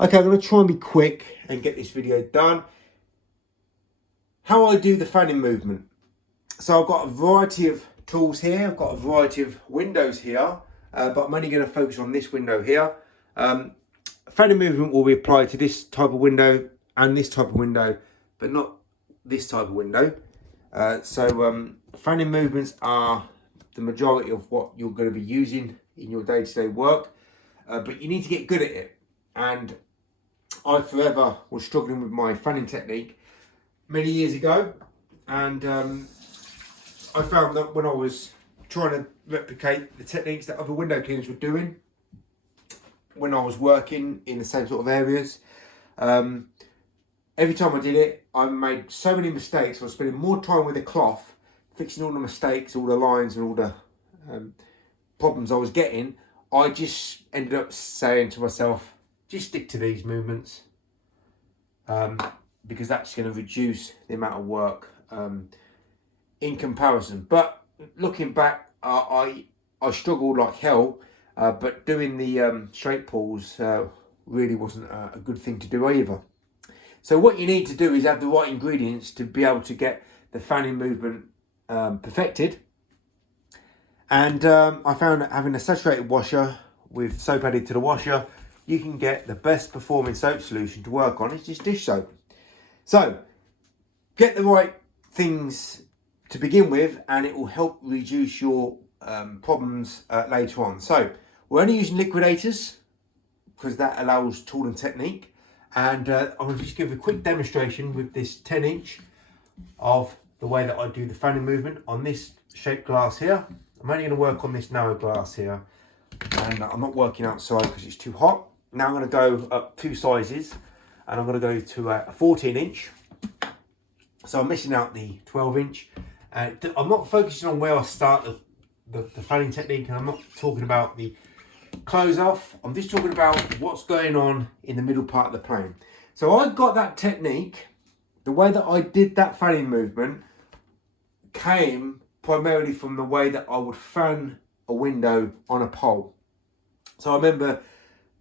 Okay, I'm going to try and be quick and get this video done. How I do the fanning movement. So I've got a variety of tools here. I've got a variety of windows here, but I'm only going to focus on this window here. Fanning movement will be applied to this type of window and this type of window, but not this type of window. Fanning movements are the majority of what you're going to be using in your day-to-day work, but you need to get good at it. And I forever was struggling with my fanning technique many years ago, and I found that when I was trying to replicate the techniques that other window cleaners were doing when I was working in the same sort of areas, every time I did it, I made so many mistakes. I was spending more time with the cloth, fixing all the mistakes, all the lines and all the problems I was getting. I just ended up saying to myself, just stick to these movements, because that's going to reduce the amount of work in comparison. But looking back, I struggled like hell, but doing the straight pulls really wasn't a good thing to do either. So what you need to do is have the right ingredients to be able to get the fanning movement perfected. And I found that having a saturated washer with soap added to the washer, you can get the best performing soap solution to work on. It's just dish soap. So get the right things to begin with, and it will help reduce your problems later on. So we're only using liquidators because that allows tool and technique. And I'll just give a quick demonstration with this 10-inch of the way that I do the fanning movement on this shaped glass here. I'm only going to work on this narrow glass here, and I'm not working outside because it's too hot. Now I'm going to go up 2 sizes, and I'm going to go to a 14-inch. So I'm missing out the 12-inch. I'm not focusing on where I start the fanning technique, and I'm not talking about the close off. I'm just talking about what's going on in the middle part of the plane. So I got that technique, the way that I did that fanning movement came primarily from the way that I would fan a window on a pole. So I remember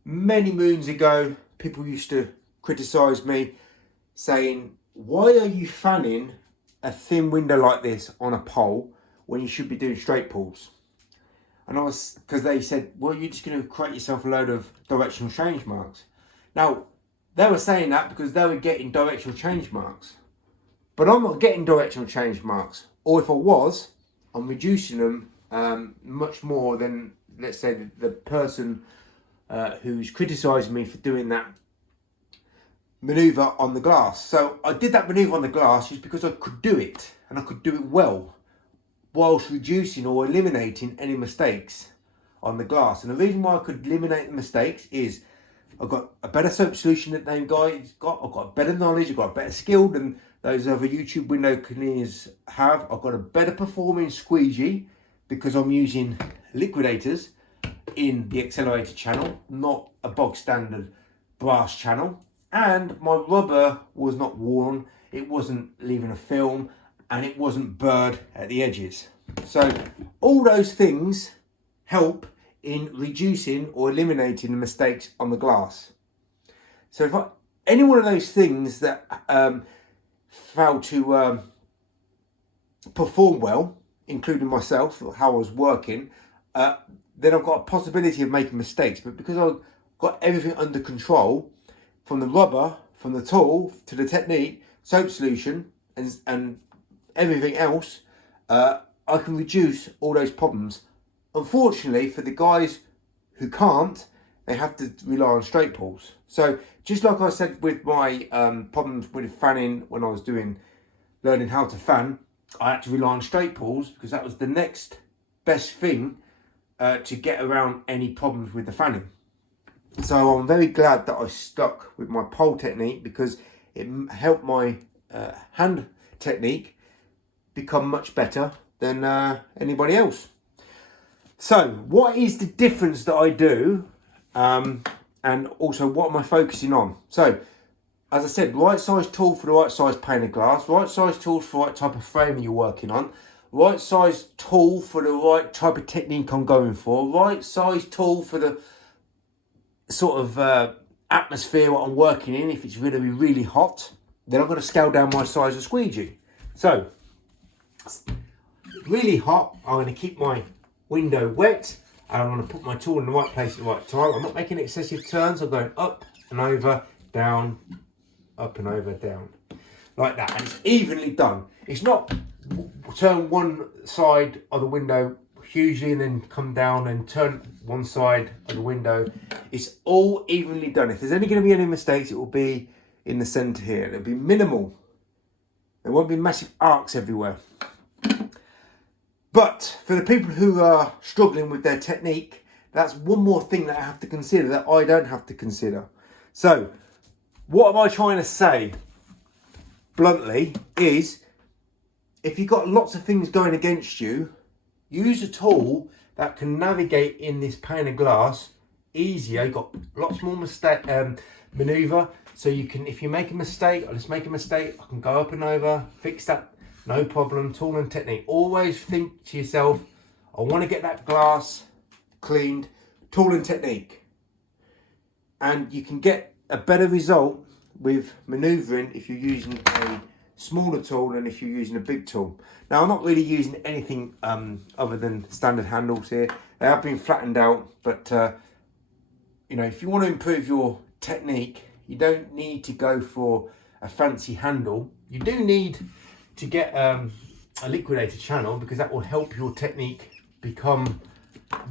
many moons ago, people used to criticize me saying, why are you fanning a thin window like this on a pole when you should be doing straight pulls? And because they said, well, you're just going to create yourself a load of directional change marks. Now, they were saying that because they were getting directional change marks. But I'm not getting directional change marks. Or if I was, I'm reducing them much more than, let's say, the person who's criticising me for doing that manoeuvre on the glass. So I did that manoeuvre on the glass just because I could do it, and I could do it well, whilst reducing or eliminating any mistakes on the glass. And the reason why I could eliminate the mistakes is I've got a better soap solution that them guys got. I've got better knowledge. I've got better skill than those other YouTube window cleaners have. I've got a better performing squeegee because I'm using liquidators in the accelerator channel, not a bog standard brass channel. And my rubber was not worn. It wasn't leaving a film, and it wasn't burred at the edges. So all those things help in reducing or eliminating the mistakes on the glass. So if any one of those things that fail to perform well, including myself, or how I was working, then I've got a possibility of making mistakes. But because I've got everything under control, from the rubber, from the tool, to the technique, soap solution, and everything else, I can reduce all those problems. Unfortunately, for the guys who can't, they have to rely on straight pulls. So just like I said with my problems with fanning when I was learning how to fan, I had to rely on straight pulls because that was the next best thing to get around any problems with the fanning. So I'm very glad that I stuck with my pole technique because it helped my hand technique become much better than anybody else. So what is the difference that I do, and also what am I focusing on? So as I said, right size tool for the right size pane of glass, right size tools for the right type of frame you're working on, right size tool for the right type of technique I'm going for, right size tool for the sort of atmosphere what I'm working in. If it's going to be really hot, then I'm going to scale down my size of squeegee. So, really hot, I'm going to keep my window wet, and I'm going to put my tool in the right place at the right time. I'm not making excessive turns. I'm going up and over, down, up and over, down, like that, and it's evenly done. It's not turn one side of the window hugely and then come down and turn one side of the window. It's all evenly done. If there's only going to be any mistakes, it will be in the center here. It'll be minimal. There won't be massive arcs everywhere. But for the people who are struggling with their technique, that's one more thing that I have to consider that I don't have to consider. So what am I trying to say bluntly is, if you've got lots of things going against you, use a tool that can navigate in this pane of glass easier. You've got lots more maneuver, so you can, if you make a mistake, or let's make a mistake, I can go up and over, fix that, no problem. Tool and technique. Always think to yourself, I want to get that glass cleaned. Tool and technique. And you can get a better result with manoeuvring if you're using a smaller tool than if you're using a big tool. Now, I'm not really using anything other than standard handles here. They have been flattened out, but you know, if you want to improve your technique, you don't need to go for a fancy handle. You do need to get a liquidator channel, because that will help your technique become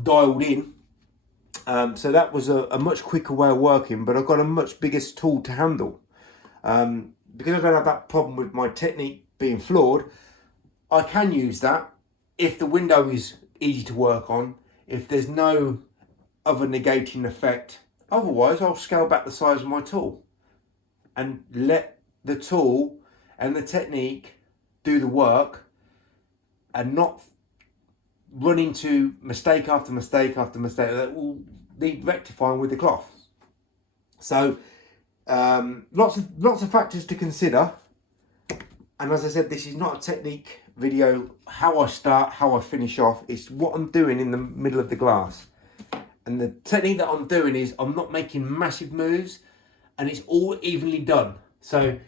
dialed in. So that was a much quicker way of working, but I've got a much bigger tool to handle. Because I don't have that problem with my technique being flawed, I can use that if the window is easy to work on, if there's no other negating effect. Otherwise, I'll scale back the size of my tool and let the tool and the technique do the work, and not run into mistake after mistake after mistake that will need rectifying with the cloth. So lots of factors to consider, and as I said, this is not a technique video. How I start, how I finish off, it's what I'm doing in the middle of the glass. And the technique that I'm doing is I'm not making massive moves, and it's all evenly done. So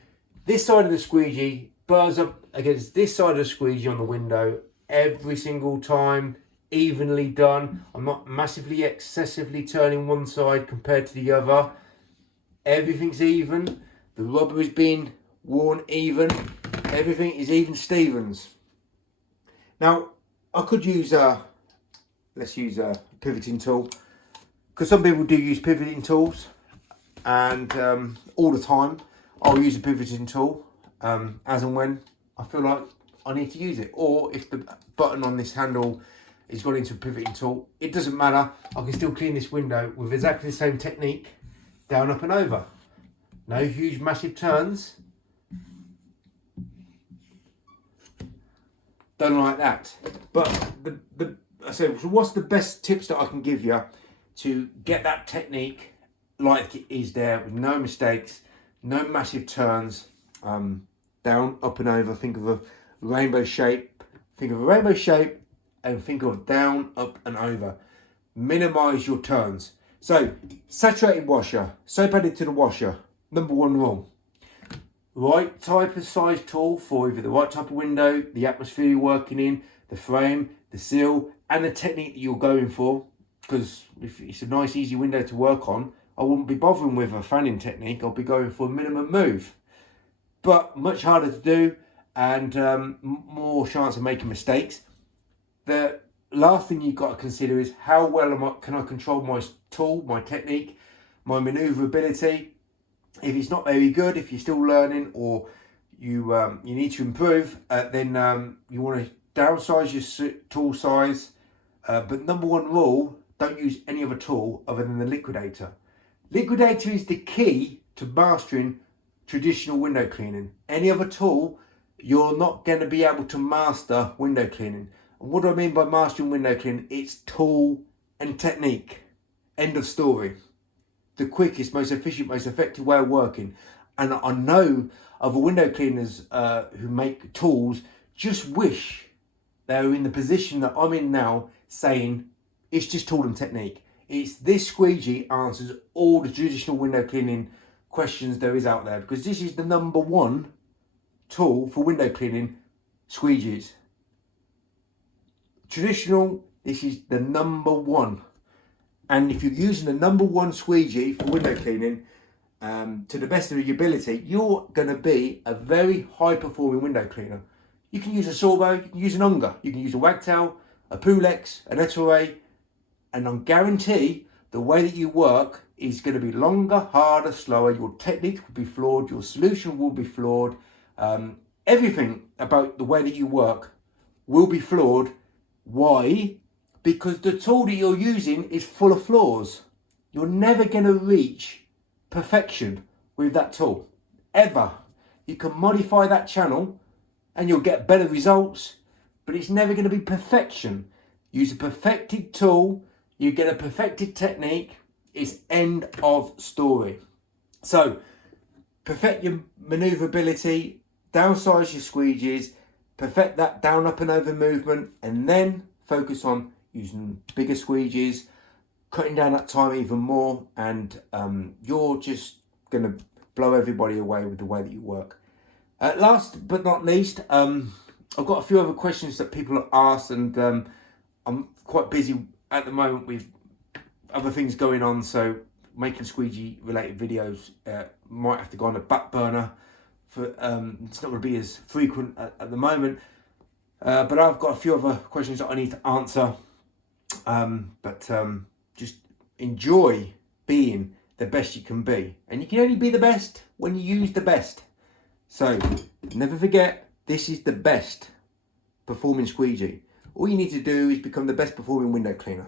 this side of the squeegee burrs up against this side of the squeegee on the window every single time, evenly done. I'm not massively excessively turning one side compared to the other. Everything's even. The rubber is being worn even. Everything is even Stevens. Now, I could use let's use a pivoting tool, because some people do use pivoting tools, and all the time I'll use a pivoting tool as and when I feel like I need to use it, or if the button on this handle is gone into a pivoting tool, it doesn't matter. I can still clean this window with exactly the same technique, down, up and over. No huge massive turns. Done like that. But I said, so what's the best tips that I can give you to get that technique like it is there, with no mistakes, no massive turns, down, up and over. Think of a rainbow shape. Think of a rainbow shape and think of down, up and over. Minimize your turns. So, saturated washer, soap added to the washer. Number one rule. Right type of size tool for either the right type of window, the atmosphere you're working in, the frame, the seal, and the technique that you're going for. Because if it's a nice easy window to work on, I wouldn't be bothering with a fanning technique. I'll be going for a minimum move. But much harder to do, and more chance of making mistakes. The last thing you've got to consider is how well can I control my tool, my technique, my maneuverability. If it's not very good, if you're still learning, or you need to improve, then you want to downsize your tool size. But number one rule, don't use any other tool other than the liquidator. Liquidator is the key to mastering traditional window cleaning. Any other tool, you're not going to be able to master window cleaning. And what do I mean by mastering window cleaning? It's tool and technique. End of story. The quickest, most efficient, most effective way of working. And I know other window cleaners who make tools just wish they were in the position that I'm in now, saying it's just tool and technique. It's this squeegee answers all the traditional window cleaning questions there is out there, because this is the #1 tool for window cleaning squeegees. Traditional, this is the #1. And if you're using the #1 squeegee for window cleaning, to the best of your ability, you're going to be a very high performing window cleaner. You can use a Sorbo, you can use an Unger, you can use a Wagtail, a Pulex, an Ettore, and I guarantee the way that you work is going to be longer, harder, slower. Your technique will be flawed, your solution will be flawed. Everything about the way that you work will be flawed. Why? Because the tool that you're using is full of flaws. You're never going to reach perfection with that tool, ever. You can modify that channel and you'll get better results, but it's never going to be perfection. Use a perfected tool, you get a perfected technique, it's end of story. So perfect your maneuverability, downsize your squeegees, perfect that down, up and over movement, and then focus on using bigger squeegees, cutting down that time even more, and you're just going to blow everybody away with the way that you work. Last but not least, I've got a few other questions that people have asked, and I'm quite busy at the moment with other things going on, so making squeegee related videos might have to go on the back burner. For it's not going to be as frequent at the moment, but I've got a few other questions that I need to answer. Just enjoy being the best you can be, and you can only be the best when you use the best. So never forget, this is the best performing squeegee. All you need to do is become the best performing window cleaner.